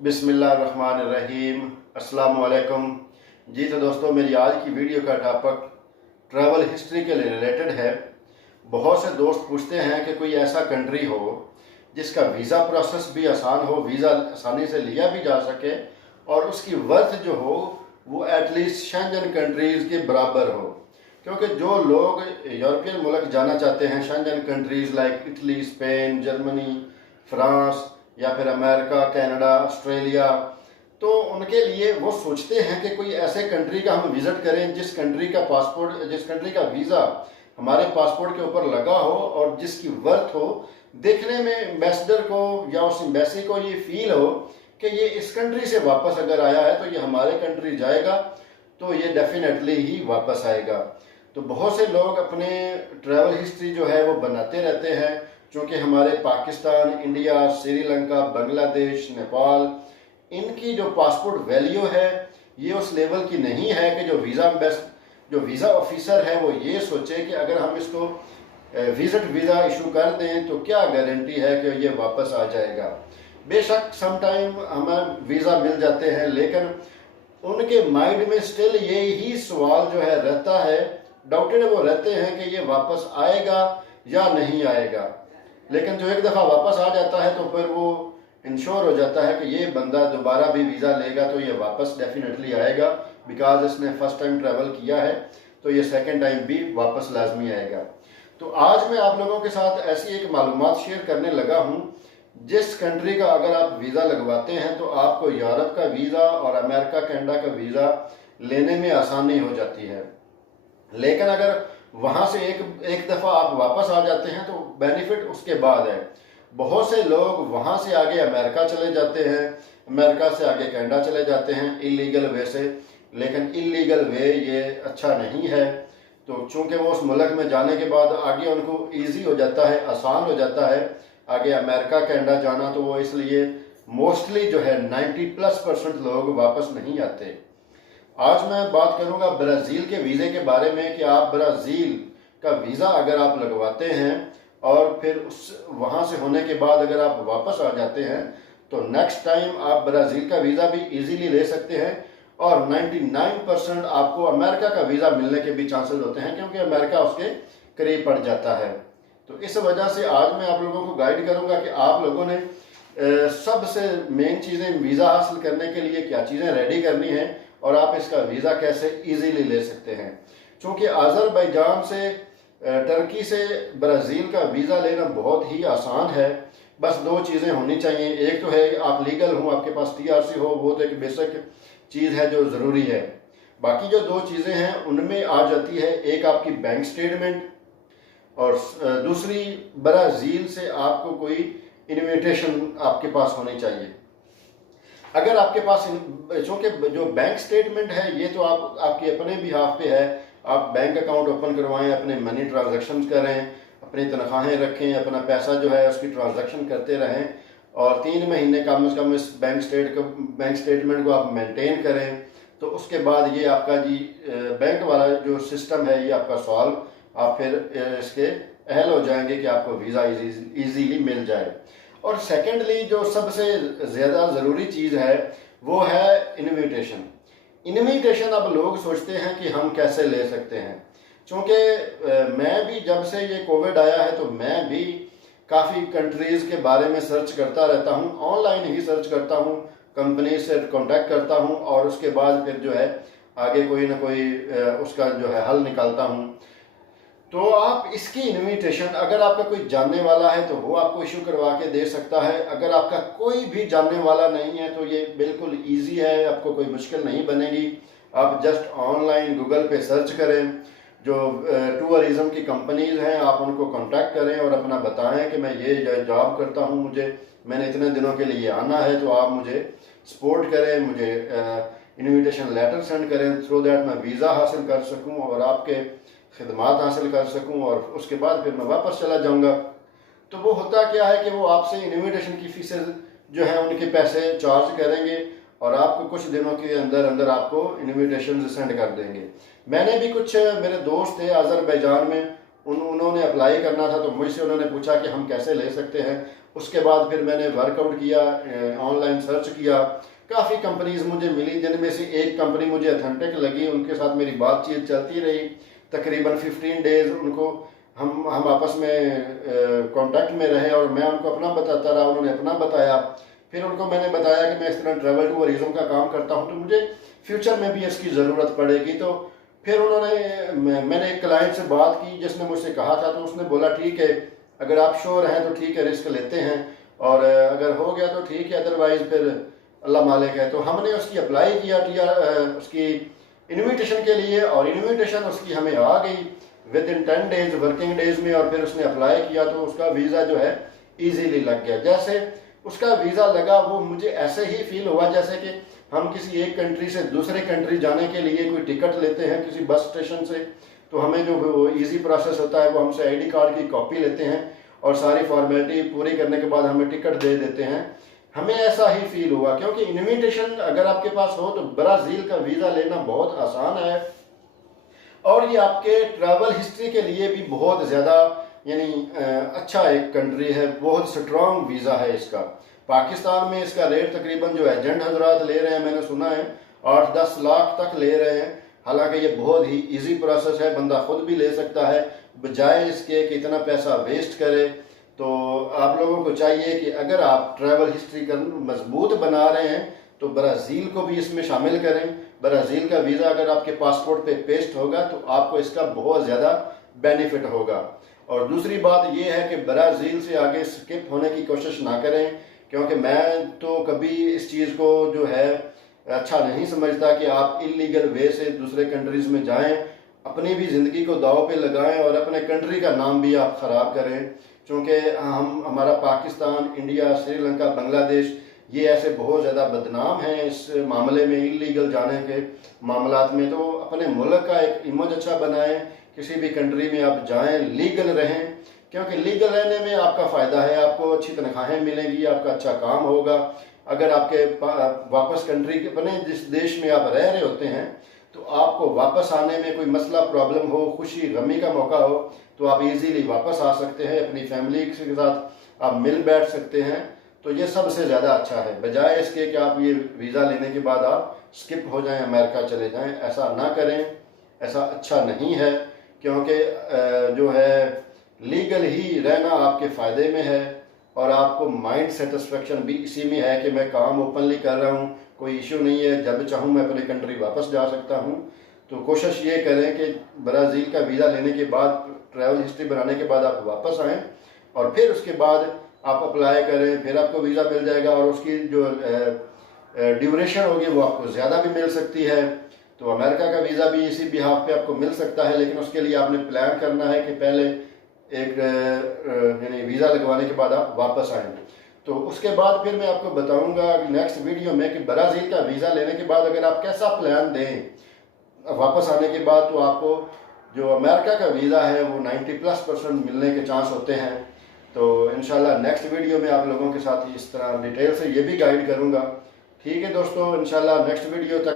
बिस्मिल्लाहिर्रहमानिर्रहीम। अस्सलाम वालेकुम। जी तो दोस्तों, मेरी आज की वीडियो का टॉपिक ट्रैवल हिस्ट्री के रिलेटेड है। बहुत से दोस्त पूछते हैं कि कोई ऐसा कंट्री हो जिसका वीज़ा प्रोसेस भी आसान हो, वीज़ा आसानी से लिया भी जा सके और उसकी वर्थ जो हो वो एटलीस्ट शेंजन कंट्रीज़ के बराबर हो। क्योंकि जो लोग यूरोपियन मुल्क जाना चाहते हैं, Schengen countries like Italy, Spain, Germany, France या फिर अमेरिका, कनाडा, ऑस्ट्रेलिया, तो उनके लिए वो सोचते हैं कि कोई ऐसे कंट्री का हम विज़िट करें जिस कंट्री का पासपोर्ट, जिस कंट्री का वीज़ा हमारे पासपोर्ट के ऊपर लगा हो और जिसकी वर्थ हो। देखने में एम्बेसडर को या उस एम्बेसी को ये फील हो कि ये इस कंट्री से वापस अगर आया है तो ये हमारे कंट्री जाएगा तो ये डेफिनेटली ही वापस आएगा। तो बहुत से लोग अपने ट्रैवल हिस्ट्री जो है वो बनाते रहते हैं, क्योंकि हमारे पाकिस्तान, इंडिया, श्रीलंका, बांग्लादेश, नेपाल, इनकी जो पासपोर्ट वैल्यू है ये उस लेवल की नहीं है कि जो वीज़ा ऑफिसर है वो ये सोचे कि अगर हम इसको विजिट वीज़ा इशू कर दें तो क्या गारंटी है कि ये वापस आ जाएगा। बेशक समटाइम हमें वीज़ा मिल जाते हैं, लेकिन उनके माइंड में स्टिल यही सवाल जो है रहता है, डाउटेड वो रहते हैं कि ये वापस आएगा या नहीं आएगा। लेकिन जो एक दफ़ा वापस आ जाता है तो फिर वो इंश्योर हो जाता है कि ये बंदा दोबारा भी वीज़ा लेगा तो ये वापस डेफिनेटली आएगा, बिकॉज इसने फर्स्ट टाइम ट्रैवल किया है तो ये सेकंड टाइम भी वापस लाजमी आएगा। तो आज मैं आप लोगों के साथ ऐसी एक मालूमात शेयर करने लगा हूँ जिस कंट्री का अगर आप वीज़ा लगवाते हैं तो आपको यूरोप का वीज़ा और अमेरिका, कनाडा का वीज़ा लेने में आसानी हो जाती है। लेकिन अगर वहाँ से एक दफ़ा आप वापस आ जाते हैं तो बेनिफिट उसके बाद है। बहुत से लोग वहाँ से आगे अमेरिका चले जाते हैं, अमेरिका से आगे कनाडा चले जाते हैं इलीगल वे से, लेकिन इलीगल वे ये अच्छा नहीं है। तो चूँकि वो उस मुल्क में जाने के बाद आगे उनको ईजी हो जाता है, आसान हो जाता है आगे अमेरिका, कनाडा जाना, तो वो इसलिए मोस्टली जो है 90+% लोग वापस नहीं आते। आज मैं बात करूंगा ब्राज़ील के वीज़े के बारे में कि आप ब्राज़ील का वीज़ा अगर आप लगवाते हैं और फिर उस वहाँ से होने के बाद अगर आप वापस आ जाते हैं तो नेक्स्ट टाइम आप ब्राज़ील का वीज़ा भी इजीली ले सकते हैं और 99% आपको अमेरिका का वीज़ा मिलने के भी चांसेस होते हैं, क्योंकि अमेरिका उसके करीब पड़ जाता है। तो इस वजह से आज मैं आप लोगों को गाइड करूँगा कि आप लोगों ने सबसे मेन चीज़ें वीज़ा हासिल करने के लिए क्या चीज़ें रेडी करनी है और आप इसका वीज़ा कैसे इजीली ले सकते हैं। क्योंकि अज़रबैजान से, टर्की से ब्राज़ील का वीज़ा लेना बहुत ही आसान है। बस दो चीज़ें होनी चाहिए, एक तो है आप लीगल हो, आपके पास TRC हो, वो तो एक बेसिक चीज़ है जो ज़रूरी है। बाकी जो दो चीज़ें हैं उनमें आ जाती है, एक आपकी बैंक स्टेटमेंट और दूसरी ब्राज़ील से आपको कोई इन्विटेशन आपके पास होनी चाहिए। अगर आपके पास, चूँकि जो बैंक स्टेटमेंट है ये तो आपके अपने बिहाफ पे है, आप बैंक अकाउंट ओपन करवाएं, अपने मनी ट्रांजैक्शन करें, अपनी तनख्वाहें रखें, अपना पैसा जो है उसकी ट्रांजैक्शन करते रहें और 3 महीने कम से कम इस बैंक स्टेटमेंट को आप मेंटेन करें। तो उसके बाद ये आपका जी बैंक वाला जो सिस्टम है ये आपका सॉल्व, आप फिर इसके अहल हो जाएंगे कि आपको वीज़ा ईजीली मिल जाए। और सेकेंडली जो सबसे ज़्यादा ज़रूरी चीज़ है वो है इन्विटेशन। इन्विटेशन अब लोग सोचते हैं कि हम कैसे ले सकते हैं, क्योंकि मैं भी जब से ये कोविड आया है तो मैं भी काफ़ी कंट्रीज़ के बारे में सर्च करता रहता हूँ, ऑनलाइन ही सर्च करता हूँ, कंपनी से कांटेक्ट करता हूँ और उसके बाद फिर जो है आगे कोई ना कोई उसका जो है हल निकालता हूँ। तो आप इसकी इन्विटेशन, अगर आपका कोई जानने वाला है तो वो आपको इशू करवा के दे सकता है। अगर आपका कोई भी जानने वाला नहीं है तो ये बिल्कुल इजी है, आपको कोई मुश्किल नहीं बनेगी। आप जस्ट ऑनलाइन गूगल पे सर्च करें, जो टूरिज्म की कंपनीज हैं आप उनको कांटेक्ट करें और अपना बताएं कि मैं ये जॉब करता हूँ, मैंने इतने दिनों के लिए आना है, तो आप मुझे सपोर्ट करें, मुझे इन्विटेशन लेटर सेंड करें, थ्रू दैट मैं वीज़ा हासिल कर सकूँ और आपके खिदमात हासिल कर सकूं और उसके बाद फिर मैं वापस चला जाऊंगा। तो वो होता क्या है कि वो आपसे इन्विटेशन की फीसें जो है उनके पैसे चार्ज करेंगे और आपको कुछ दिनों के अंदर अंदर आपको इन्विटेशन सेंड कर देंगे। मैंने भी कुछ मेरे दोस्त थे अज़रबैजान में, उन्होंने अप्लाई करना था, तो मुझसे उन्होंने पूछा कि हम कैसे ले सकते हैं। उसके बाद फिर मैंने वर्कआउट किया, ऑनलाइन सर्च किया, काफ़ी कंपनीज मुझे मिली, जिनमें से एक कंपनी मुझे अथेंटिक लगी। उनके साथ मेरी बातचीत चलती रही तकरीबन 15 डेज़। उनको हम आपस में कांटेक्ट में रहे और मैं उनको अपना बताता रहा, उन्होंने अपना बताया। फिर उनको मैंने बताया कि मैं इस तरह ट्रैवल टूरिज्म का काम करता हूँ, तो मुझे फ्यूचर में भी इसकी ज़रूरत पड़ेगी। तो फिर मैंने एक क्लाइंट से बात की जिसने मुझसे कहा था, तो उसने बोला ठीक है, अगर आप श्योर हैं तो ठीक है, रिस्क लेते हैं, और अगर हो गया तो ठीक है, अदरवाइज़ फिर अल्लाह मालिक है। तो हमने उसकी अप्लाई किया उसकी इन्विटेशन के लिए, और इन्विटेशन उसकी हमें आ गई with in 10 days working days में। और फिर उसने अप्लाई किया तो उसका वीज़ा जो है ईजीली लग गया। जैसे उसका वीज़ा लगा, वो मुझे ऐसे ही फील हुआ जैसे कि हम किसी एक कंट्री से दूसरे कंट्री जाने के लिए कोई टिकट लेते हैं किसी बस स्टेशन से, तो हमें जो ईजी प्रोसेस होता है वो हमसे आईडी कार्ड की कॉपी लेते हैं और सारी फॉर्मेलिटी पूरी करने के बाद हमें टिकट दे देते हैं। हमें ऐसा ही फील हुआ, क्योंकि इन्विटेशन अगर आपके पास हो तो ब्राज़ील का वीज़ा लेना बहुत आसान है, और ये आपके ट्रैवल हिस्ट्री के लिए भी बहुत ज़्यादा अच्छा एक कंट्री है, बहुत स्ट्रॉन्ग वीज़ा है इसका। पाकिस्तान में इसका रेट तकरीबन जो एजेंट हजरात ले रहे हैं, मैंने सुना है 8-10 लाख तक ले रहे हैं। हालांकि ये बहुत ही इजी प्रोसेस है, बंदा खुद भी ले सकता है, बजाय इसके कि इतना पैसा वेस्ट करे। तो आप लोगों को चाहिए कि अगर आप ट्रैवल हिस्ट्री का मजबूत बना रहे हैं तो ब्राज़ील को भी इसमें शामिल करें। ब्राज़ील का वीज़ा अगर आपके पासपोर्ट पे पेस्ट होगा तो आपको इसका बहुत ज़्यादा बेनिफिट होगा। और दूसरी बात यह है कि ब्राज़ील से आगे स्किप होने की कोशिश ना करें, क्योंकि मैं तो कभी इस चीज़ को जो है अच्छा नहीं समझता कि आप इलीगल वे से दूसरे कंट्रीज़ में जाएं, अपनी भी ज़िंदगी को दांव पे लगाएं और अपने कंट्री का नाम भी आप ख़राब करें। क्योंकि हमारा पाकिस्तान, इंडिया, श्रीलंका, बांग्लादेश, ये ऐसे बहुत ज़्यादा बदनाम हैं इस मामले में, इलीगल जाने के मामलात में। तो अपने मुल्क का एक इमेज अच्छा बनाएं, किसी भी कंट्री में आप जाएं लीगल रहें, क्योंकि लीगल रहने में आपका फ़ायदा है, आपको अच्छी तनख्वाहें मिलेंगी, आपका अच्छा काम होगा। अगर आपके वापस कंट्री के अपने जिस देश में आप रह रहे होते हैं, तो आपको वापस आने में कोई मसला, प्रॉब्लम हो, खुशी गमी का मौका हो, तो आप इजीली वापस आ सकते हैं, अपनी फैमिली के साथ आप मिल बैठ सकते हैं। तो ये सबसे ज़्यादा अच्छा है, बजाय इसके कि आप ये वीज़ा लेने के बाद आप स्किप हो जाएं, अमेरिका चले जाएं। ऐसा ना करें, ऐसा अच्छा नहीं है, क्योंकि जो है लीगल ही रहना आपके फ़ायदे में है, और आपको माइंड सेटिस्फेक्शन भी इसी में है कि मैं काम ओपनली कर रहा हूँ, कोई इशू नहीं है, जब चाहूँ मैं अपने कंट्री वापस जा सकता हूँ। तो कोशिश ये करें कि ब्राज़ील का वीज़ा लेने के बाद, ट्रैवल हिस्ट्री बनाने के बाद आप वापस आएँ, और फिर उसके बाद आप अप्लाई करें, फिर आपको वीज़ा मिल जाएगा, और उसकी जो ड्यूरेशन होगी वो आपको ज़्यादा भी मिल सकती है। तो अमेरिका का वीज़ा भी इसी बिहाफ पे आपको मिल सकता है, लेकिन उसके लिए आपने प्लान करना है कि पहले एक वीज़ा लगवाने के बाद आप वापस आएँ। तो उसके बाद फिर मैं आपको बताऊंगा नेक्स्ट वीडियो में कि ब्राज़ील का वीज़ा लेने के बाद अगर आप कैसा प्लान दें वापस आने के बाद, तो आपको जो अमेरिका का वीज़ा है वो 90+% मिलने के चांस होते हैं। तो इंशाल्लाह नेक्स्ट वीडियो में आप लोगों के साथ इस तरह डिटेल से ये भी गाइड करूंगा। ठीक है दोस्तों, इंशाल्लाह नेक्स्ट वीडियो तक